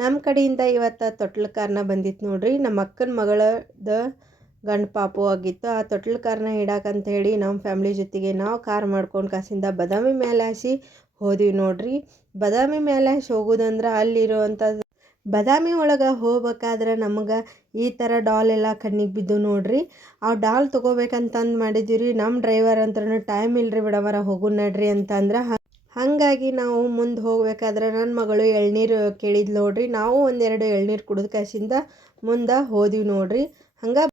ನಮ್ಮ ಕಡೆಯಿಂದ ಇವತ್ತು ತೊಟ್ಲು ಕಾರ್ನ ಬಂದಿತ್ತು ನೋಡ್ರಿ. ನಮ್ಮ ಅಕ್ಕನ ಮಗಳದ ಗಂಡು ಪಾಪು ಆಗಿತ್ತು. ಆ ತೊಟ್ಲು ಕಾರ್ನ ಇಡಾಕಂತ ಹೇಳಿ ನಮ್ಮ ಫ್ಯಾಮ್ಲಿ ಜೊತೆಗೆ ನಾವು ಕಾರ್ ಮಾಡ್ಕೊಂಡು ಕಾಸಿಂದ ಬದಾಮಿ ಮೇಲೆ ಹಾಸಿ ಹೋದ್ವಿ ನೋಡ್ರಿ. ಬದಾಮಿ ಮೇಲೆ ಹಾಸಿ ಹೋಗೋದಂದ್ರೆ ಅಲ್ಲಿರುವಂಥ ಬದಾಮಿ ಒಳಗೆ ಹೋಗ್ಬೇಕಾದ್ರೆ ನಮಗೆ ಈ ಥರ ಡಾಲ್ ಎಲ್ಲ ಕಣ್ಣಿಗೆ ಬಿದ್ದು ನೋಡ್ರಿ. ಆ ಡಾಲ್ ತೊಗೋಬೇಕಂತಂದು ಮಾಡಿದ್ವಿ ರೀ. ನಮ್ಮ ಡ್ರೈವರ್ ಅಂತೂ ಟೈಮ್ ಇಲ್ಲರಿ ಬಿಡವರ ಹೋಗು ನಡ್ರಿ ಅಂತಂದ್ರೆ ಹಾಗಾಗಿ ನಾವು ಮುಂದೆ ಹೋಗ್ಬೇಕಾದ್ರೆ ನನ್ನ ಮಗಳು ಎಳ್ನೀರು ಕೇಳಿದ್ಲು ನೋಡ್ರಿ. ನಾವು ಒಂದೆರಡು ಎಳ್ನೀರು ಕುಡಿದ ಕಾಸಿಂದ ಮುಂದೆ ಹೋದ್ವಿ ನೋಡ್ರಿ. ಹಂಗೆ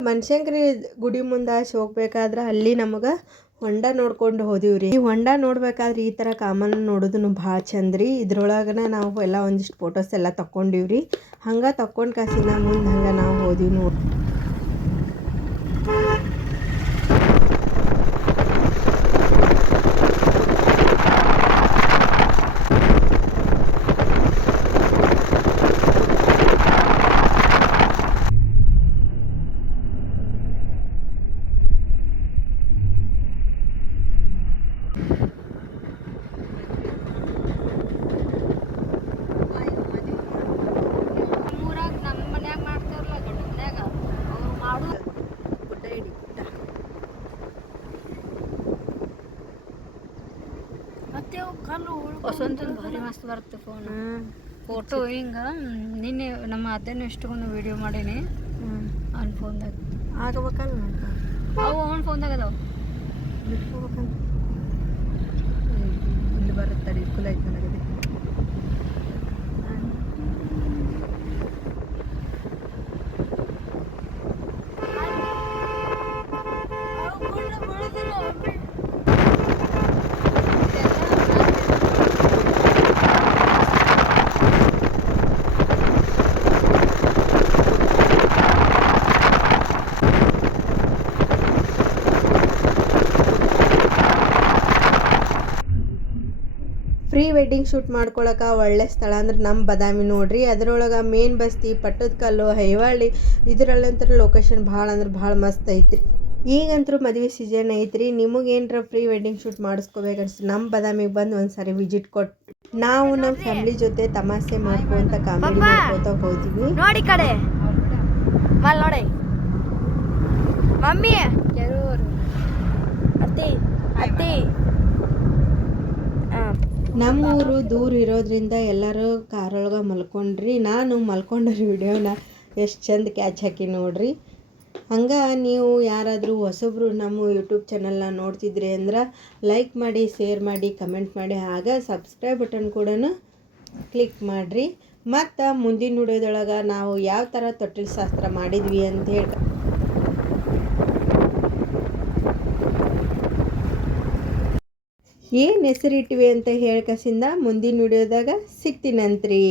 ಬನಶಂಕರಿ ಗುಡಿ ಮುಂದೆ ಹೋಗ್ಬೇಕಾದ್ರೆ ಅಲ್ಲಿ ನಮಗೆ ಹೊಂಡ ನೋಡ್ಕೊಂಡು ಹೋದಿವ್ರಿ. ಈ ಹೊಂಡ ನೋಡ್ಬೇಕಾದ್ರೆ ಈ ಥರ ಕಾಮನ್ ನೋಡೋದು ಭಾಳ ಚಂದ ರೀ. ಇದ್ರೊಳಗನ ನಾವು ಎಲ್ಲ ಒಂದಿಷ್ಟು ಫೋಟೋಸ್ ಎಲ್ಲ ತಗೊಂಡಿವ್ರಿ. ಹಂಗೆ ತಗೊಂಡು ಕಾಸಿನ ಮುಂದೆ ಹಂಗೆ ನಾವು ಹೋದಿವಿ ನೋಡಿ. ವಸಂತನ ಭಾರಿ ಮಸ್ತ್ ಬರುತ್ತೆ ಫೋಟೋ ಹಿಂಗೆ. ನಿನ್ನೆ ನಮ್ಮ ಅದೇನು ಎಷ್ಟೊಂದು ವಿಡಿಯೋ ಮಾಡೀನಿ ಅವ್ನ ಫೋನ್ದಾಗ. ಆಗಬೇಕಲ್ಲ ಅವು ಅವ್ನ ಫೋನ್ದಾಗ ಅದಾವ. ಬಿಟ್ಕೋಬೇಕಂತ ಇಲ್ಲಿ ಬರುತ್ತೆ ಇಟ್ಕೊಲ ಐತೆ ನನಗೆ. ಪ್ರೀ ವೆಡ್ಡಿಂಗ್ ಶೂಟ್ ಮಾಡ್ಕೊಳಕ್ಕೆ ಒಳ್ಳೆ ಸ್ಥಳ ಅಂದ್ರೆ ನಮ್ಮ ಬದಾಮಿ ನೋಡ್ರಿ. ಅದರೊಳಗೆ ಮೇನ್ ಬಸ್ತಿ, ಪಟ್ಟದಕಲ್ಲು, ಹೈವಾಳಿ ಇದರಲ್ಲಂತೂ ಲೊಕೇಶನ್ ಭಾಳ ಅಂದ್ರೆ ಭಾಳ ಮಸ್ತ್ ಐತ್ರಿ. ಈಗಂತೂ ಮದುವೆ ಸೀಸನ್ ಐತ್ರಿ. ನಿಮಗೇನರ ಪ್ರೀ ವೆಡ್ಡಿಂಗ್ ಶೂಟ್ ಮಾಡಿಸ್ಕೋಬೇಕನ್ಸಿ ನಮ್ಮ ಬದಾಮಿಗೆ ಬಂದು ಒಂದ್ಸರಿ ವಿಸಿಟ್ ಕೊಟ್ಟು ನಾವು ನಮ್ಮ ಫ್ಯಾಮಿಲಿ ಜೊತೆ ತಮಾಷೆ ಮಾಡ್ಕೊಂತ ಕಾಮಿಡಿ ಮಾಡ್ಕೋತ ಹೋದ್ವಿ ನೋಡಿ. ಕಡೆ ನೋಡಿ ಮಮ್ಮಿ ಅತ್ತಿ ಅತ್ತಿ. ನಮ್ಮೂರು ದೂರ ಇರೋದ್ರಿಂದ ಎಲ್ಲರೂ ಕಾರೊಳಗೆ ಮಲ್ಕೊಂಡ್ರಿ. ನಾನು ಮಲ್ಕೊಂಡ್ರ ವಿಡಿಯೋನ ಎಷ್ಟು ಚಂದ ಕ್ಯಾಚ್ ಹಾಕಿ ನೋಡ್ರಿ. ಹಂಗೆ ನೀವು ಯಾರಾದರೂ ಹೊಸಬ್ರು ನಮ್ಮ ಯೂಟ್ಯೂಬ್ ಚಾನಲ್ನ ನೋಡ್ತಿದ್ರಿ ಅಂದ್ರೆ ಲೈಕ್ ಮಾಡಿ, ಶೇರ್ ಮಾಡಿ, ಕಮೆಂಟ್ ಮಾಡಿ, ಹಾಗೆ ಸಬ್ಸ್ಕ್ರೈಬ್ ಬಟನ್ ಕೂಡ ಕ್ಲಿಕ್ ಮಾಡಿರಿ. ಮತ್ತು ಮುಂದಿನ ವಿಡಿಯೋದೊಳಗೆ ನಾವು ಯಾವ ಥರ ತೊಟ್ಟಿಲು ಶಾಸ್ತ್ರ ಮಾಡಿದ್ವಿ ಅಂತ ಹೇಳಿ ಏನು ಹೆಸರಿಟ್ಟಿವಿ ಅಂತ ಹೇಳ್ಕಸಿಂದ ಮುಂದಿನ ವಿಡಿಯೋದಾಗ ಸಿಗ್ತೀನಂತ್ರಿ.